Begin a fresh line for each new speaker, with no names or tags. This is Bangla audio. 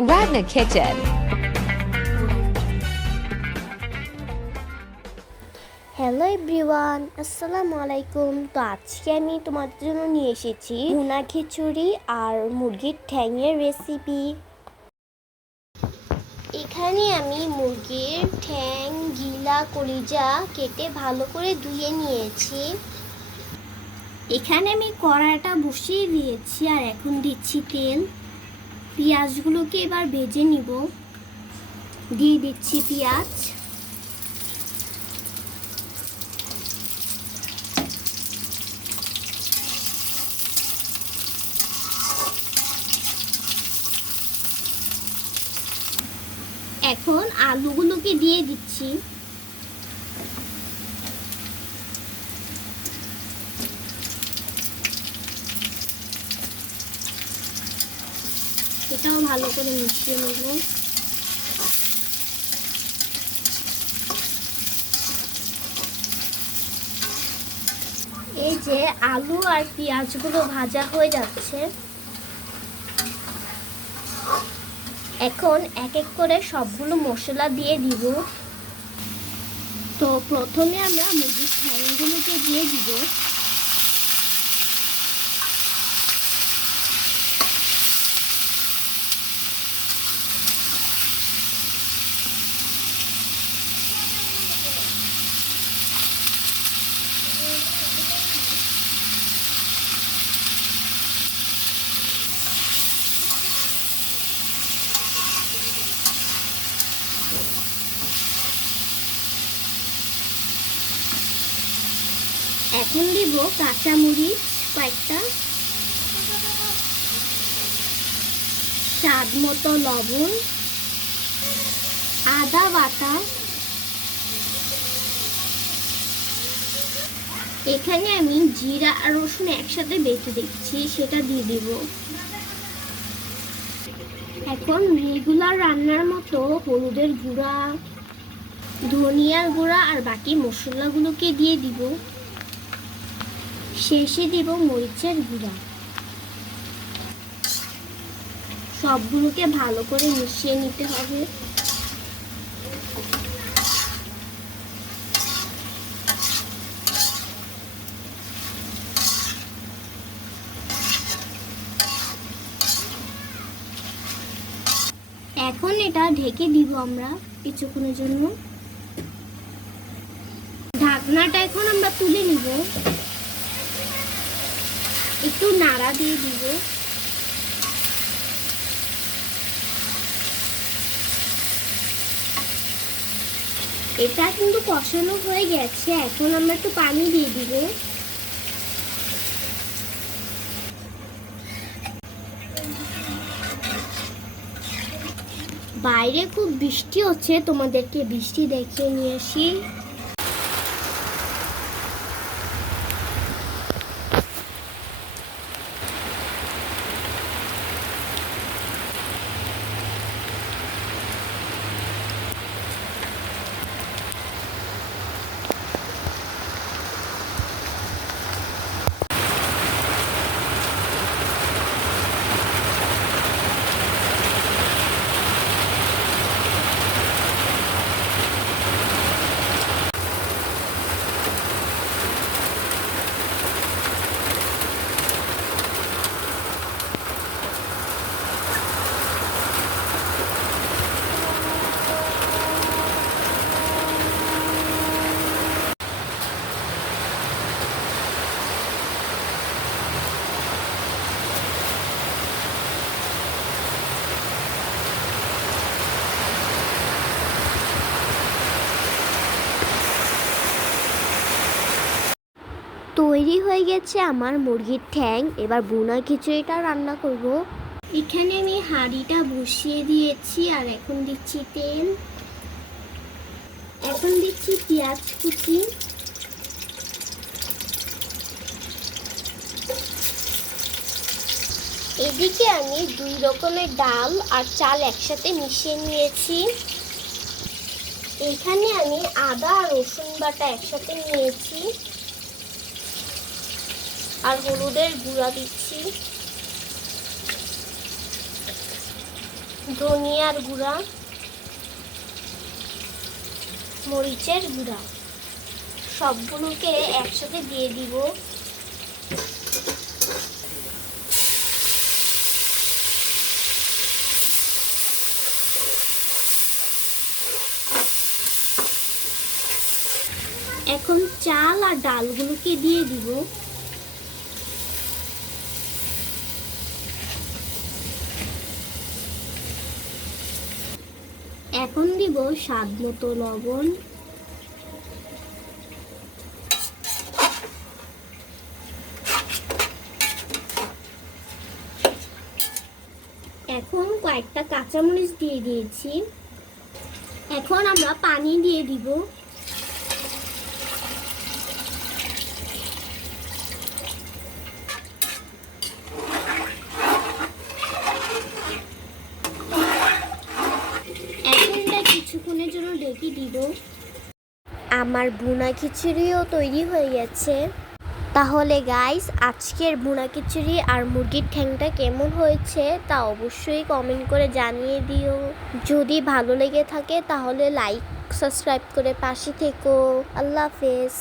Wagner Kitchen.
হ্যালো এভরিওয়ান আসসালামু আলাইকুম তো আজকে আমি তোমাদের জন্য নিয়ে এসেছি ভুনা খিচুড়ি আর মুরগির ঠ্যাংয়ের রেসিপি এখানে আমি মুরগির ঠ্যাং, গিলা, কলিজা কেটে ভালো করে ধুয়ে নিয়েছি। এখানে আমি কড়াইটা বসিয়ে দিয়েছি আর এখন দিচ্ছি তেল। পেঁয়াজগুলোকে এবার ভেজে নিব। দিয়ে দিচ্ছি পেঁয়াজ। এখন আলুগুলোকে দিয়ে দিচ্ছি। এটাও ভালো করে মিশিয়ে নেব। এই যে আলু আর পেঁয়াজগুলো ভাজা হয়ে যাচ্ছে। এখন এক এক করে সবগুলো মশলা দিয়ে দিব। তো প্রথমে আমরা মুরগির ঠ্যাংগুলোকে দিয়ে দিব। এখন দিব কাঁচামরিচ কয়েকটা স্বাদ মতো লবণ, আদা বাটা। এখানে আমি জিরা আর রসুন একসাথে বেটে দিচ্ছি, সেটা দিয়ে দিব। এখন রেগুলার রান্নার মতো হলুদের গুঁড়া, ধনিয়ার গুঁড়া আর বাকি মশলাগুলোকে দিয়ে দিব। শেষে দিব মরিচের গুঁড়া। সবগুলোকে ভালো করে মিশিয়ে নিতে হবে। এখন এটা ঢেকে দিব আমরা কিছুক্ষণের জন্য। ঢাকনাটা এখন আমরা তুলে নিব। একটু নাড়া দিয়ে দিব। এটা কিন্তু কষানো হয়ে গেছে, এখন আমরা একটু পানি দিয়ে দিব। বাইরে খুব বৃষ্টি হচ্ছে, তোমাদেরকে বৃষ্টি দেখিয়ে নিয়ে আসি। তৈরি হয়ে গেছে আমার মুরগির ঠ্যাং। এবার বুনা খিচুড়িটা রান্না করব। এখানে আমি হাঁড়িটা বসিয়ে দিয়েছি আর এখন দিচ্ছি তেল। এখন দিচ্ছি পেঁয়াজ কুচি। এদিকে আমি দুই রকমের ডাল আর চাল একসাথে মিশিয়ে নিয়েছি। এখানে আমি আদা আর রসুন বাটা একসাথে নিয়েছি। আর হলুদের গুঁড়া দিচ্ছি। ধনিয়ার গুঁড়া, মরিচের গুঁড়া। সবগুলোকে একসাথে দিয়ে দিব। এখন চাল আর ডালগুলোকে দিয়ে দিব। এখন দিব স্বাদ মতো লবণ। এখন কয়েকটা কাঁচামরিচ দিয়ে দিয়েছি। এখন আমরা পানি দিয়ে দিব এখন এটা কিছুক্ষণের জন্য ঢেকে দিব আমার বুনা খিচুড়িও তৈরি হয়ে গেছে। তাহলে গাইস আজকের বুনা খিচুড়ি আর মুরগির ঠ্যাংটা কেমন হয়েছে তা অবশ্যই কমেন্ট করে জানিয়ে দিও। যদি ভালো লেগে থাকে তাহলে লাইক সাবস্ক্রাইব করে পাশে থেকো। আল্লাহ হাফেজ।